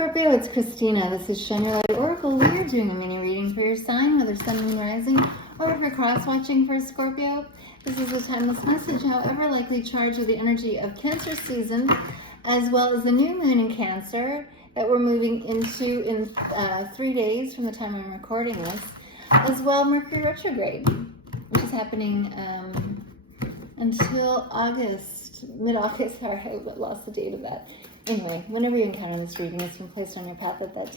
Scorpio, it's Christina. This is Shine Your Light Oracle. We are doing a mini reading for your sign, whether Sun, Moon, Rising, or if you're cross-watching for Scorpio. This is a timeless message, however likely charged with the energy of Cancer season, as well as the new moon in Cancer that we're moving into in 3 days from the time I'm recording this, as well Mercury retrograde, which is happening until August, mid-August. Sorry, I lost the date of that. Anyway, whenever you encounter this reading, it's been placed on your path at that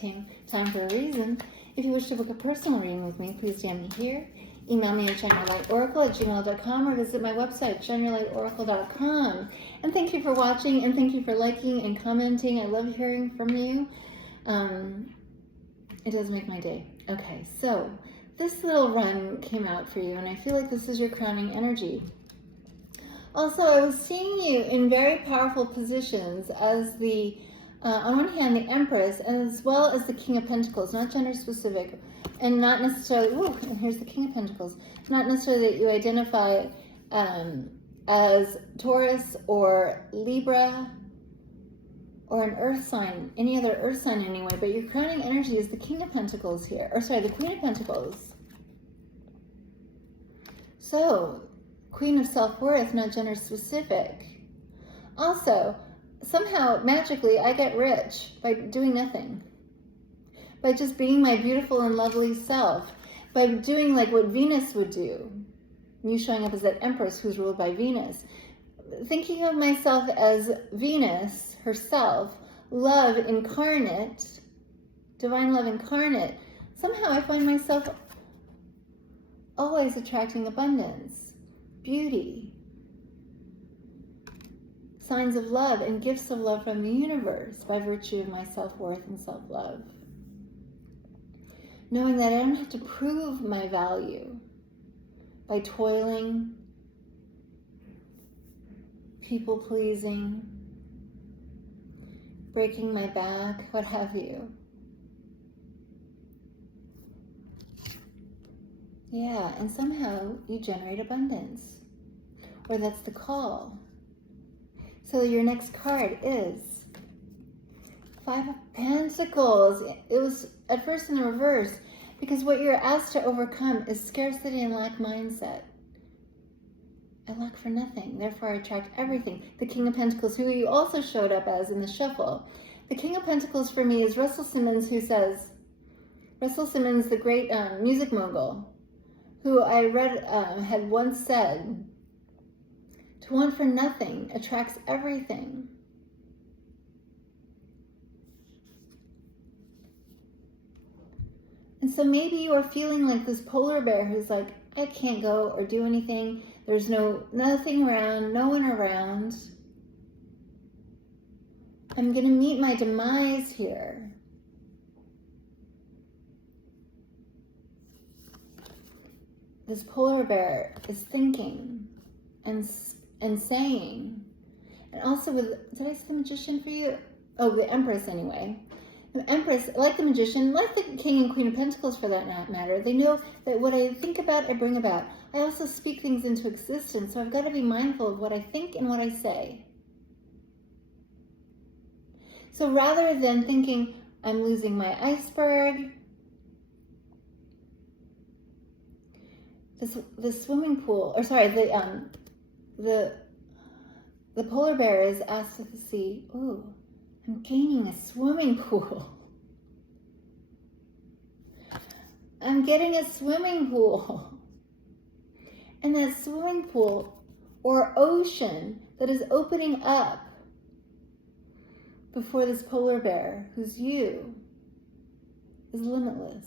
time for a reason. If you wish to book a personal reading with me, please DM me here. Email me at shineyourlightoracle@gmail.com or visit my website, shineyourlightoracle.com. And thank you for watching, and thank you for liking and commenting. I love hearing from you. It does make my day. Okay, so this little run came out for you, and I feel like this is your crowning energy. Also, I was seeing you in very powerful positions as the, on one hand, the Empress, as well as the King of Pentacles, not gender specific, and not necessarily, ooh, and here's the King of Pentacles, not necessarily that you identify as Taurus or Libra or an earth sign, any other earth sign anyway, but your crowning energy is the King of Pentacles here, or sorry, the Queen of Pentacles. So, Queen of self-worth, not gender specific. Also, somehow, magically, I get rich by doing nothing. By just being my beautiful and lovely self. By doing like what Venus would do. You showing up as that Empress who's ruled by Venus. Thinking of myself as Venus herself, love incarnate, divine love incarnate. Somehow I find myself always attracting abundance, beauty, signs of love, and gifts of love from the universe by virtue of my self-worth and self-love. Knowing that I don't have to prove my value by toiling, people-pleasing, breaking my back, what have you. Yeah, and somehow you generate abundance. Or that's the call. So your next card is Five of Pentacles. It was at first in the reverse because what you're asked to overcome is scarcity and lack mindset. I lack for nothing, therefore I attract everything. The King of Pentacles, who you also showed up as in the shuffle. The King of Pentacles for me is Russell Simmons, who says, Russell Simmons, the great music mogul, who I read had once said, to want for nothing attracts everything. And so maybe you are feeling like this polar bear who's like, I can't go or do anything. There's nothing around, no one around. I'm going to meet my demise here. This polar bear is thinking and saying, and also with, did I say the Magician for you? Oh, the Empress anyway. The Empress, like the Magician, like the King and Queen of Pentacles for that matter, they know that what I think about, I bring about. I also speak things into existence, so I've got to be mindful of what I think and what I say. So rather than thinking, I'm losing my iceberg, the swimming pool, or sorry, the polar bear is asked to see, ooh, I'm gaining a swimming pool. I'm getting a swimming pool. And that swimming pool or ocean that is opening up before this polar bear, who's you, is limitless.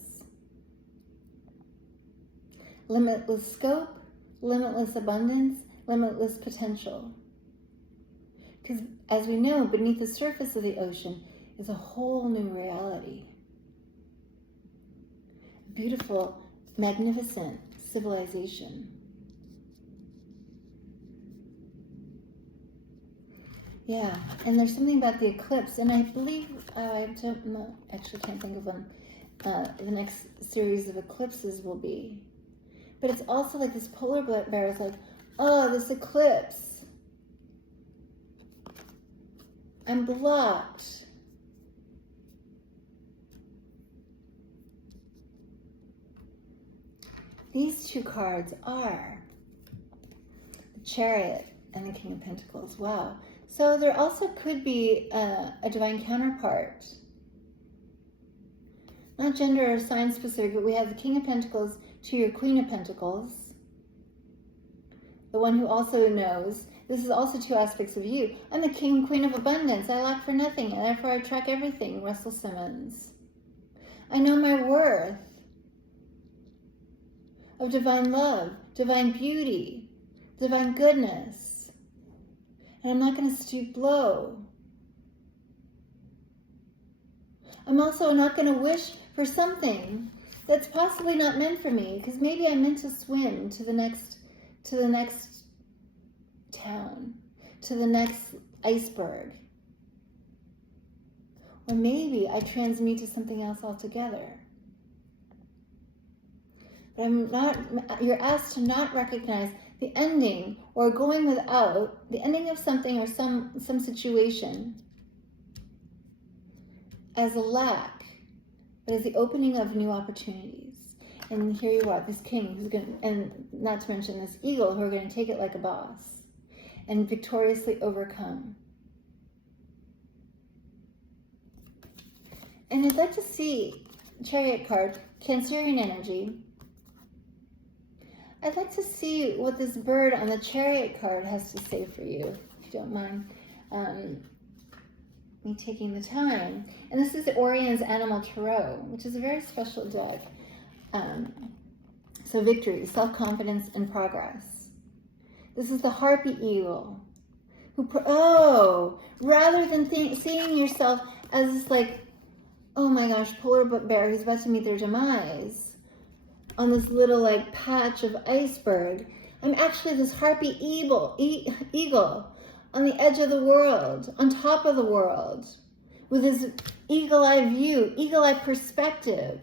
Limitless scope, limitless abundance, limitless potential. Because as we know, beneath the surface of the ocean is a whole new reality. Beautiful, magnificent civilization. Yeah, and there's something about the eclipse, and I believe, actually can't think of when the next series of eclipses will be. But it's also like this polar bear is like, oh, this eclipse. I'm blocked. these two cards are the Chariot and the King of Pentacles. Wow. So there also could be a divine counterpart. Not gender or sign specific, but we have the King of Pentacles to your Queen of Pentacles. The one who also knows. This is also two aspects of you. I'm the King and Queen of Abundance. I lack for nothing, and therefore I attract everything. Russell Simmons. I know my worth of divine love, divine beauty, divine goodness. And I'm not going to stoop low. I'm also not going to wish for something that's possibly not meant for me, because maybe I'm meant to swim to the next town, to the next iceberg. Or maybe I transmute to something else altogether. But you're asked to not recognize the ending or going without, the ending of something or some situation as a lack, but as the opening of new opportunities. And here you are, this king who's going to, and not to mention this eagle, who are going to take it like a boss and victoriously overcome. And I'd like to see, Chariot card, Cancerian energy. I'd like to see what this bird on the Chariot card has to say for you, if you don't mind me taking the time. And this is Orion's Animal Tarot, which is a very special deck. So victory, self-confidence, and progress. This is the Harpy Eagle, who, rather than seeing yourself as this like, oh my gosh, polar bear who's about to meet their demise on this little like patch of iceberg, I'm actually this Harpy eagle on the edge of the world, on top of the world, with his eagle-eye view, eagle-eye perspective.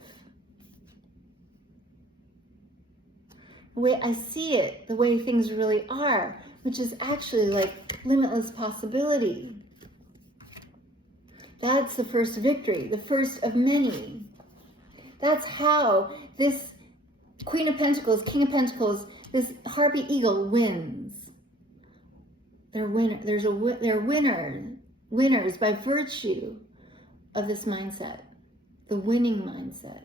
The way I see it, the way things really are, which is actually like limitless possibility. That's the first victory, the first of many. That's how this Queen of Pentacles, King of Pentacles, this Harpy Eagle wins. They're winners by virtue of this mindset, the winning mindset.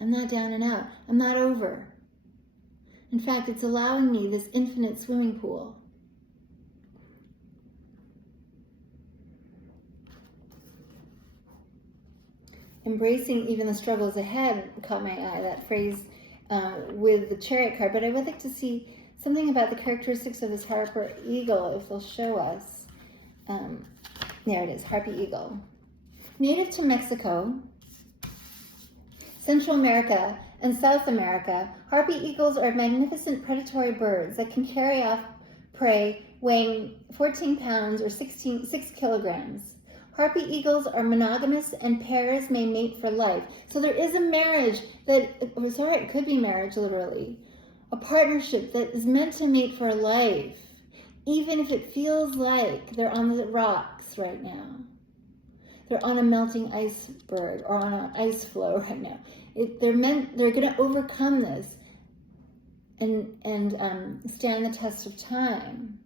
I'm not down and out. I'm not over. In fact, it's allowing me this infinite swimming pool. Embracing even the struggles ahead caught my eye, that phrase with the Chariot card. But I would like to see something about the characteristics of this Harpy Eagle, if they'll show us. There it is, Harpy Eagle. Native to Mexico, Central America, and South America, Harpy Eagles are magnificent predatory birds that can carry off prey weighing 14 pounds or 6 kilograms. Harpy Eagles are monogamous and pairs may mate for life. So there is a marriage it could be marriage literally. A partnership that is meant to mate for life, even if it feels like they're on the rocks right now. They're on a melting iceberg or on an ice floe right now. They're going to overcome this and stand the test of time.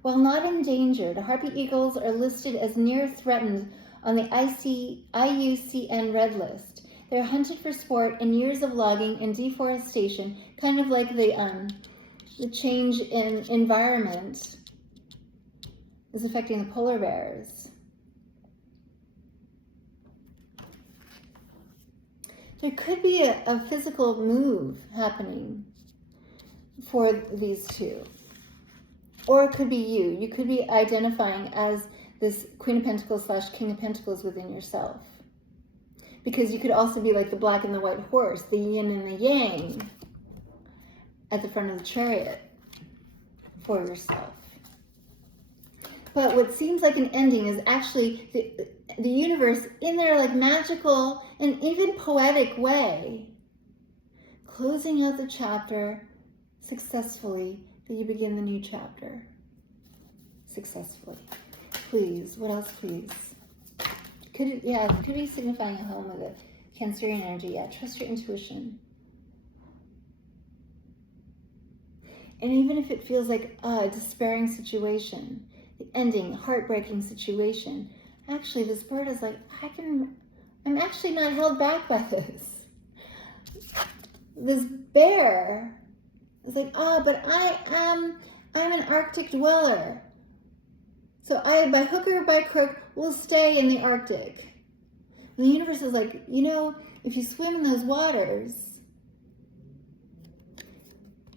While not endangered, Harpy Eagles are listed as near threatened on the IUCN Red List. They're hunted for sport in years of logging and deforestation, kind of like the change in environment is affecting the polar bears. There could be a physical move happening for these two. Or it could be you. You could be identifying as this Queen of Pentacles / King of Pentacles within yourself. Because you could also be like the black and the white horse, the yin and the yang at the front of the Chariot for yourself. But what seems like an ending is actually the universe in their like magical and even poetic way, closing out the chapter successfully, that you begin the new chapter successfully. Please, what else please? Could be signifying a home with it. Cancerian energy, yeah, trust your intuition. And even if it feels like a despairing situation, the ending, heartbreaking situation, actually this bird is like, I'm actually not held back by this. This bear is like, but I'm an Arctic dweller. So I, by hook or by crook, will stay in the Arctic. And the universe is like, if you swim in those waters,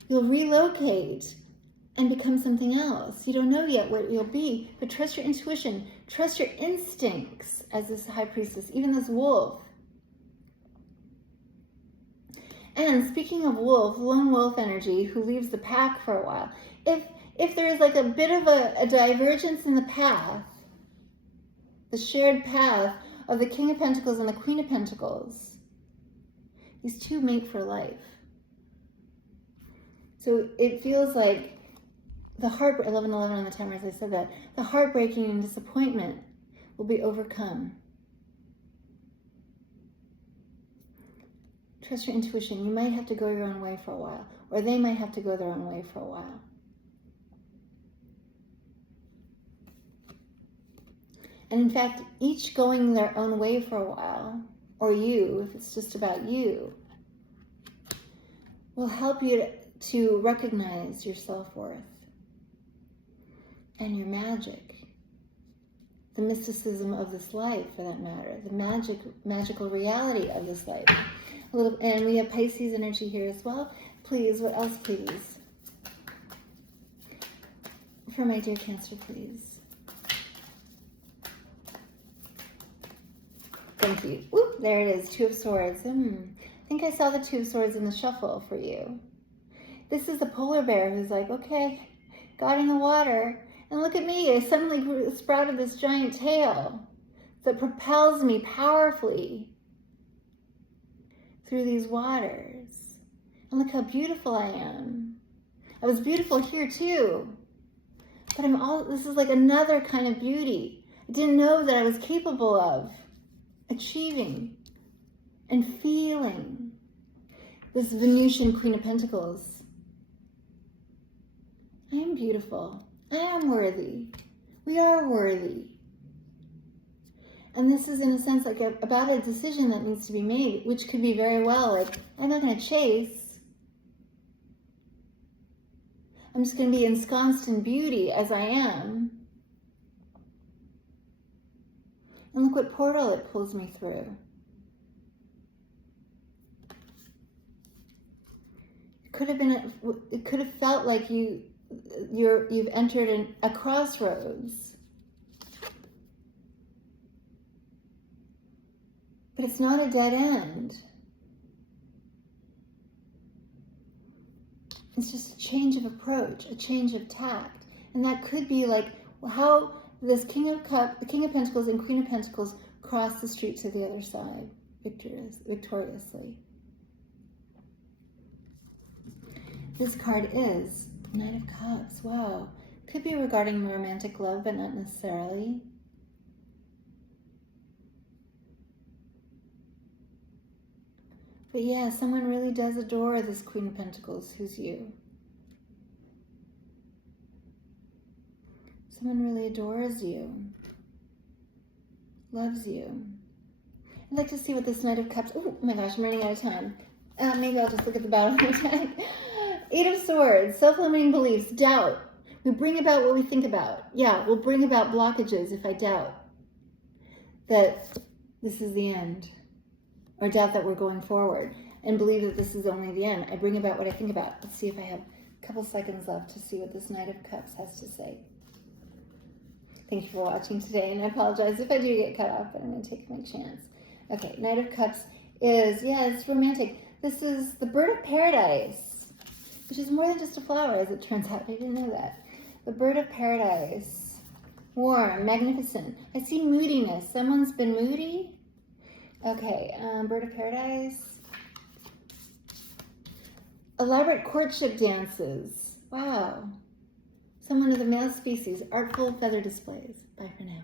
you'll relocate and become something else. You don't know yet what you'll be, but trust your intuition. Trust your instincts as this high priestess, even this wolf. And speaking of wolf, lone wolf energy, who leaves the pack for a while, if there is like a bit of a divergence in the path, the shared path of the King of Pentacles and the Queen of Pentacles, these two mate for life. So it feels like the 11:11 on the timer, as I said that, the heartbreaking and disappointment will be overcome. Trust your intuition. You might have to go your own way for a while, or they might have to go their own way for a while. And in fact, each going their own way for a while, or you, if it's just about you, will help you to recognize your self-worth and your magic, the mysticism of this life, for that matter, the magical reality of this life. And we have Pisces energy here as well. Please, what else, please? For my dear Cancer, please. Thank you. Ooh, there it is, Two of Swords. I think I saw the Two of Swords in the shuffle for you. This is the polar bear who's like, okay, got in the water, and look at me, I suddenly sprouted this giant tail that propels me powerfully through these waters. And look how beautiful I am. I was beautiful here too, but this is like another kind of beauty I didn't know that I was capable of achieving and feeling. This Venusian Queen of Pentacles. I am beautiful. I am worthy. We are worthy. And this is, in a sense, like about a decision that needs to be made, which could be very well like, I'm not going to chase. I'm just going to be ensconced in beauty as I am. And look what portal it pulls me through. It could have felt like you've entered a crossroads. But it's not a dead end. It's just a change of approach, a change of tact. And that could be like how this King of Pentacles and Queen of Pentacles cross the street to the other side victoriously. This card is Knight of Cups. Wow. Could be regarding romantic love, but not necessarily. But yeah, someone really does adore this Queen of Pentacles, who's you. Someone really adores you, loves you. I'd like to see what this Knight of Cups, oh my gosh, I'm running out of time. Maybe I'll just look at the bottom of the deck. Eight of Swords, self-limiting beliefs, doubt. We bring about what we think about. Yeah, we'll bring about blockages if I doubt that this is the end, or doubt that we're going forward, and believe that this is only the end. I bring about what I think about. Let's see if I have a couple seconds left to see what this Knight of Cups has to say. Thank you for watching today, and I apologize if I do get cut off, but I'm going to take my chance. Okay, Knight of Cups is, yeah, it's romantic. This is the bird of paradise, which is more than just a flower, as it turns out. I didn't know that. The bird of paradise. Warm, magnificent. I see moodiness. Someone's been moody. Okay, bird of paradise. Elaborate courtship dances. Wow. Someone of the male species. Artful feather displays. Bye for now.